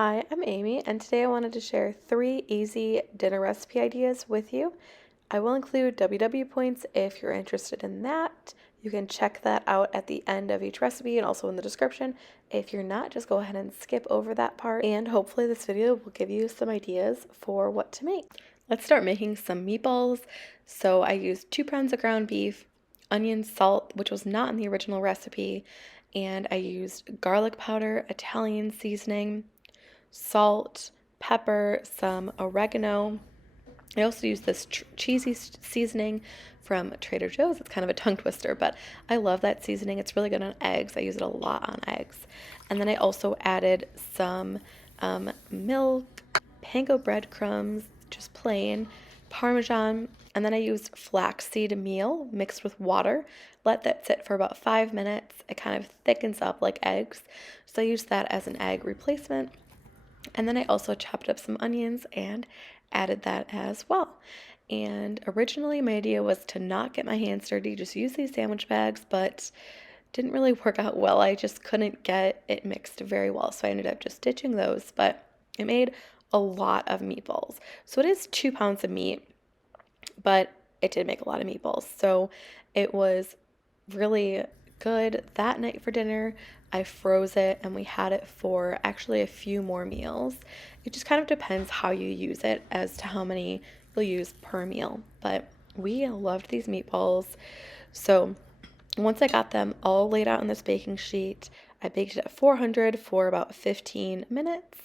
Hi, I'm Amy, and today I wanted to share 3 easy dinner recipe ideas with you. I will include WW points if you're interested in that. You can check that out at the end of each recipe and also in the description. If you're not, just go ahead and skip over that part, and hopefully this video will give you some ideas for what to make. Let's start making some meatballs. So I used 2 pounds of ground beef, onion, salt, which was not in the original recipe, and I used garlic powder, Italian seasoning, salt, pepper, some oregano. I also use this cheesy seasoning from Trader Joe's. It's kind of a tongue twister, but I love that seasoning. It's really good on eggs. I use it a lot on eggs. And then I also added some milk, panko breadcrumbs, just plain, Parmesan, and then I used flaxseed meal mixed with water. Let that sit for about 5 minutes. It kind of thickens up like eggs. So I used that as an egg replacement. And then I also chopped up some onions and added that as well. And originally my idea was to not get my hands dirty, just use these sandwich bags, but didn't really work out well. I just couldn't get it mixed very well. So I ended up just ditching those, but it made a lot of meatballs. So it is 2 pounds of meat, but it did make a lot of meatballs. So it was really good that night for dinner. I froze it and we had it for actually a few more meals. It just kind of depends how you use it as to how many you'll use per meal. But we loved these meatballs. So once I got them all laid out on this baking sheet, I baked it at 400 for about 15 minutes.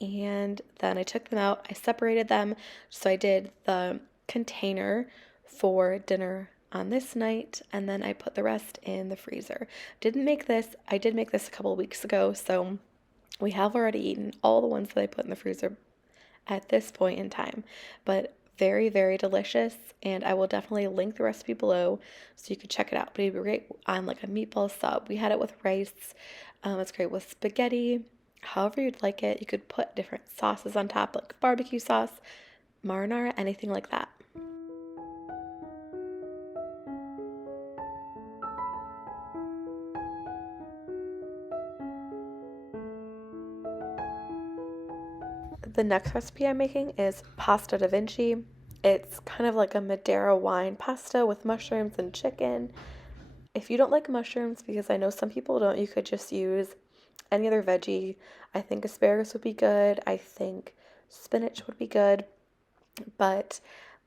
And then I took them out, I separated them. So I did the container for dinner on this night, and then I put the rest in the freezer. I did make this a couple of weeks ago, so we have already eaten all the ones that I put in the freezer at this point in time. But very, very delicious, and I will definitely link the recipe below so you can check it out. But it'd be great on like a meatball sub. We had it with rice. It's great with spaghetti. However you'd like it. You could put different sauces on top, like barbecue sauce, marinara, anything like that. The next recipe I'm making is pasta da Vinci. It's kind of like a Madeira wine pasta with mushrooms and chicken. If you don't like mushrooms, because I know some people don't, you could just use any other veggie. I think asparagus would be good. I think spinach would be good. But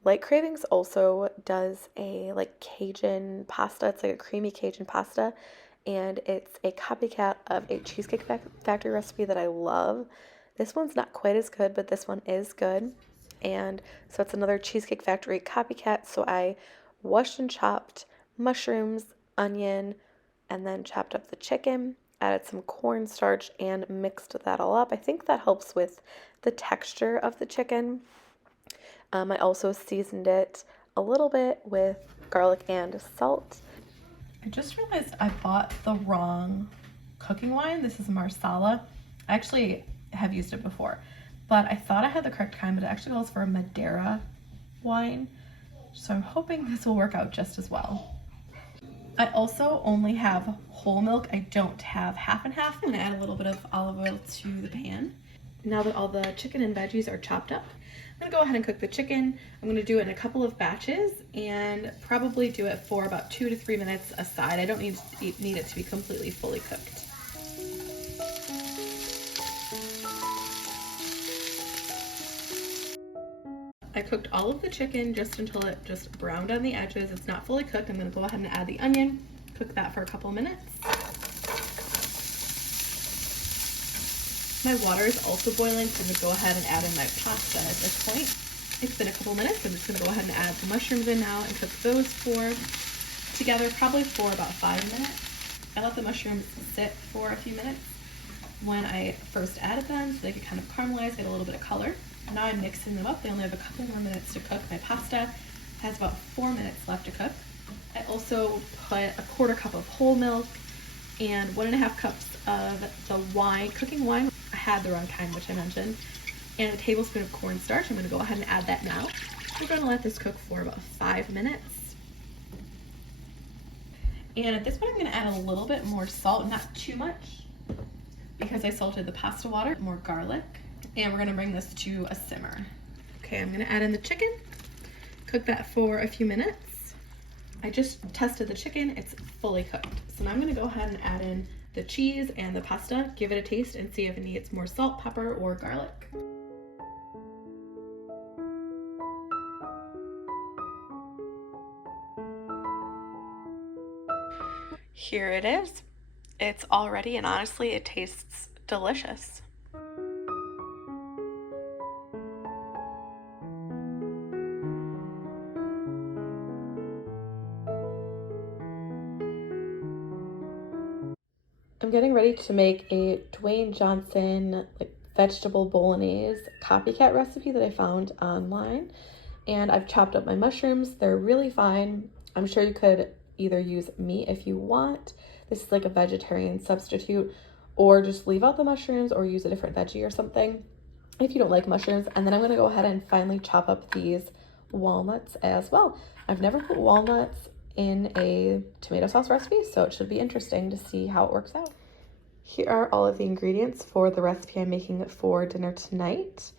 Light Cravings also does a like Cajun pasta. It's like a creamy Cajun pasta. And it's a copycat of a Cheesecake Factory recipe that I love. This one's not quite as good, but this one is good. And so it's another Cheesecake Factory copycat. So I washed and chopped mushrooms, onion, and then chopped up the chicken, added some cornstarch, and mixed that all up. I think that helps with the texture of the chicken. I also seasoned it a little bit with garlic and salt. I just realized I bought the wrong cooking wine. This is Marsala. I actually have used it before, but I thought I had the correct kind, but it actually calls for a Madeira wine. So I'm hoping this will work out just as well. I also only have whole milk. I don't have half and half. I'm gonna add a little bit of olive oil to the pan. Now that all the chicken and veggies are chopped up, I'm gonna go ahead and cook the chicken. I'm gonna do it in a couple of batches and probably do it for about 2 to 3 minutes aside. I don't need it to be completely fully cooked. I cooked all of the chicken just until it just browned on the edges. It's not fully cooked. I'm gonna go ahead and add the onion, cook that for a couple of minutes. My water is also boiling, so I'm gonna go ahead and add in my pasta at this point. It's been a couple minutes. I'm just gonna go ahead and add the mushrooms in now and cook those together probably for about 5 minutes. I let the mushrooms sit for a few minutes when I first added them so they could kind of caramelize, get a little bit of color. Now I'm mixing them up. They only have a couple more minutes to cook. My pasta has about 4 minutes left to cook. I also put a 1/4 cup of whole milk and 1.5 cups of the wine, cooking wine. I had the wrong kind, which I mentioned, and a tablespoon of cornstarch. I'm gonna go ahead and add that now. We're gonna let this cook for about 5 minutes. And at this point, I'm gonna add a little bit more salt, not too much. because I salted the pasta water, more garlic, and we're gonna bring this to a simmer. Okay, I'm gonna add in the chicken, cook that for a few minutes. I just tested the chicken, it's fully cooked. So now I'm gonna go ahead and add in the cheese and the pasta, give it a taste and see if it needs more salt, pepper, or garlic. Here it is. It's all ready and honestly, it tastes delicious. I'm getting ready to make a Dwayne Johnson vegetable bolognese copycat recipe that I found online. And I've chopped up my mushrooms. They're really fine. I'm sure you could either use meat if you want. This is like a vegetarian substitute, or just leave out the mushrooms or use a different veggie or something if you don't like mushrooms. And then I'm gonna go ahead and finally chop up these walnuts as well. I've never put walnuts in a tomato sauce recipe, so it should be interesting to see how it works out. Here are all of the ingredients for the recipe I'm making for dinner tonight.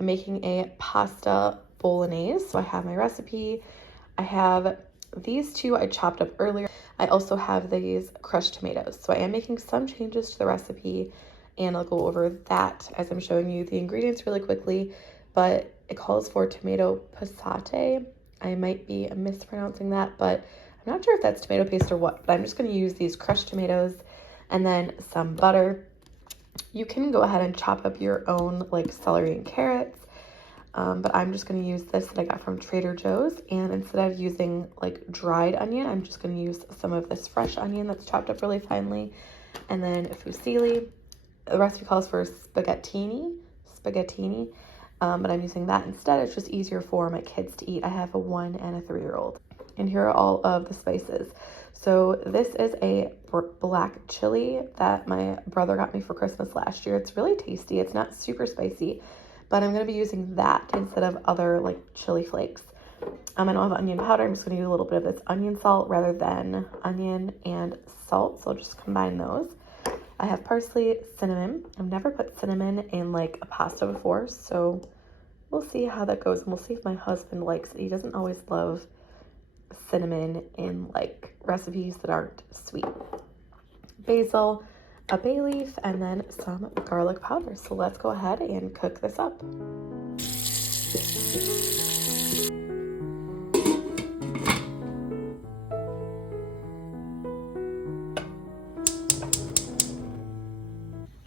I'm making a pasta bolognese, so I have my recipe. I have these two I chopped up earlier. I also have these crushed tomatoes, so I am making some changes to the recipe, and I'll go over that as I'm showing you the ingredients really quickly, but it calls for tomato passate. I might be mispronouncing that, but I'm not sure if that's tomato paste or what, but I'm just going to use these crushed tomatoes and then some butter. You can go ahead and chop up your own like celery and carrots, but I'm just going to use this that I got from Trader Joe's, and instead of using like dried onion, I'm just going to use some of this fresh onion that's chopped up really finely, and then fusilli. The recipe calls for spaghettini, but I'm using that instead. It's just easier for my kids to eat. I have a 1 and a 3-year-old. And here are all of the spices. So this is a black chili that my brother got me for Christmas last year. It's really tasty. It's not super spicy, but I'm going to be using that instead of other like chili flakes. I don't have onion powder. I'm just going to use a little bit of this onion salt rather than onion and salt. So I'll just combine those. I have parsley, cinnamon. I've never put cinnamon in like a pasta before, so we'll see how that goes, and we'll see if my husband likes it. He doesn't always love cinnamon in like recipes that aren't sweet. Basil, a bay leaf, and then some garlic powder. So let's go ahead and cook this up.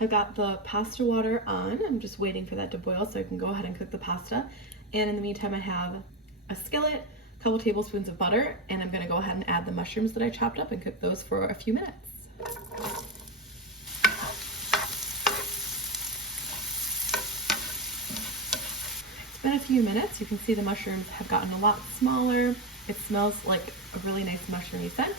I've got the pasta water on. I'm just waiting for that to boil so I can go ahead and cook the pasta. And in the meantime, I have a skillet, a couple tablespoons of butter, and I'm gonna go ahead and add the mushrooms that I chopped up and cook those for a few minutes. It's been a few minutes. You can see the mushrooms have gotten a lot smaller. It smells like a really nice mushroomy scent.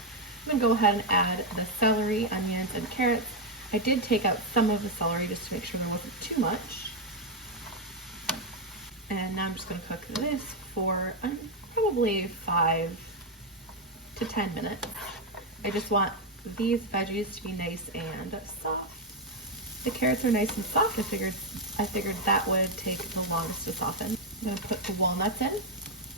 I'm gonna go ahead and add the celery, onions, and carrots. I did take out some of the celery just to make sure there wasn't too much. And now I'm just gonna cook this for probably 5 to 10 minutes. I just want these veggies to be nice and soft. The carrots are nice and soft. I figured that would take the longest to soften. I'm gonna put the walnuts in.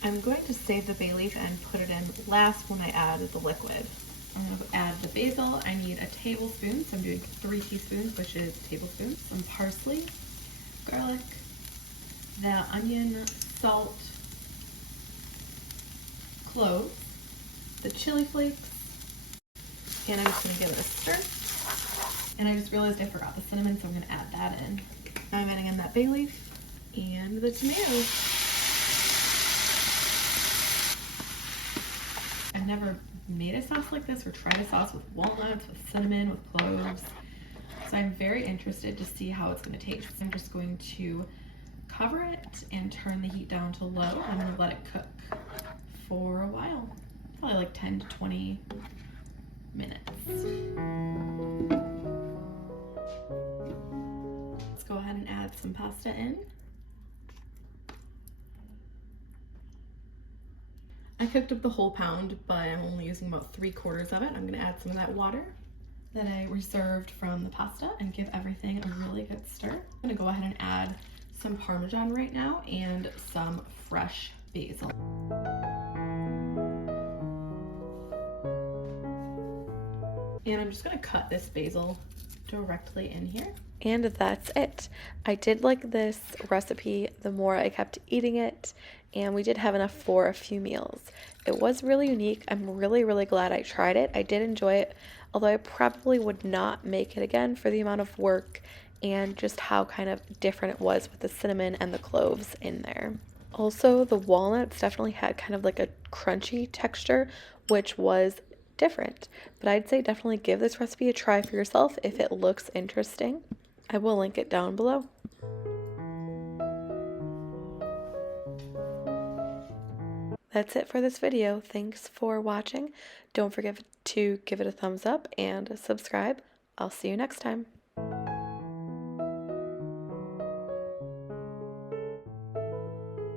I'm going to save the bay leaf and put it in last when I add the liquid. I'm going to add the basil. I need a tablespoon, so I'm doing 3 teaspoons, which is tablespoons. Some parsley, garlic, the onion, salt, cloves, the chili flakes, and I'm just going to give it a stir. And I just realized I forgot the cinnamon, so I'm going to add that in. Now I'm adding in that bay leaf and the tomatoes. I've never made a sauce like this or tried a sauce with walnuts, with cinnamon, with cloves. So I'm very interested to see how it's going to taste. I'm just going to cover it and turn the heat down to low. I'm going to let it cook for a while, probably like 10 to 20 minutes. Let's go ahead and add some pasta in. I cooked up the whole pound, but I'm only using about 3/4 of it. I'm gonna add some of that water. that I reserved from the pasta and give everything a really good stir. I'm gonna go ahead and add some Parmesan right now and some fresh basil. And I'm just gonna cut this basil directly in here. And that's it. I did like this recipe the more I kept eating it, and we did have enough for a few meals. It was really unique. I'm really, really glad I tried it. I did enjoy it, although I probably would not make it again for the amount of work and just how kind of different it was with the cinnamon and the cloves in there. Also, the walnuts definitely had kind of like a crunchy texture, which was different. But I'd say definitely give this recipe a try for yourself if it looks interesting. I will link it down below. That's it for this video. Thanks for watching. Don't forget to give it a thumbs up and subscribe. I'll see you next time.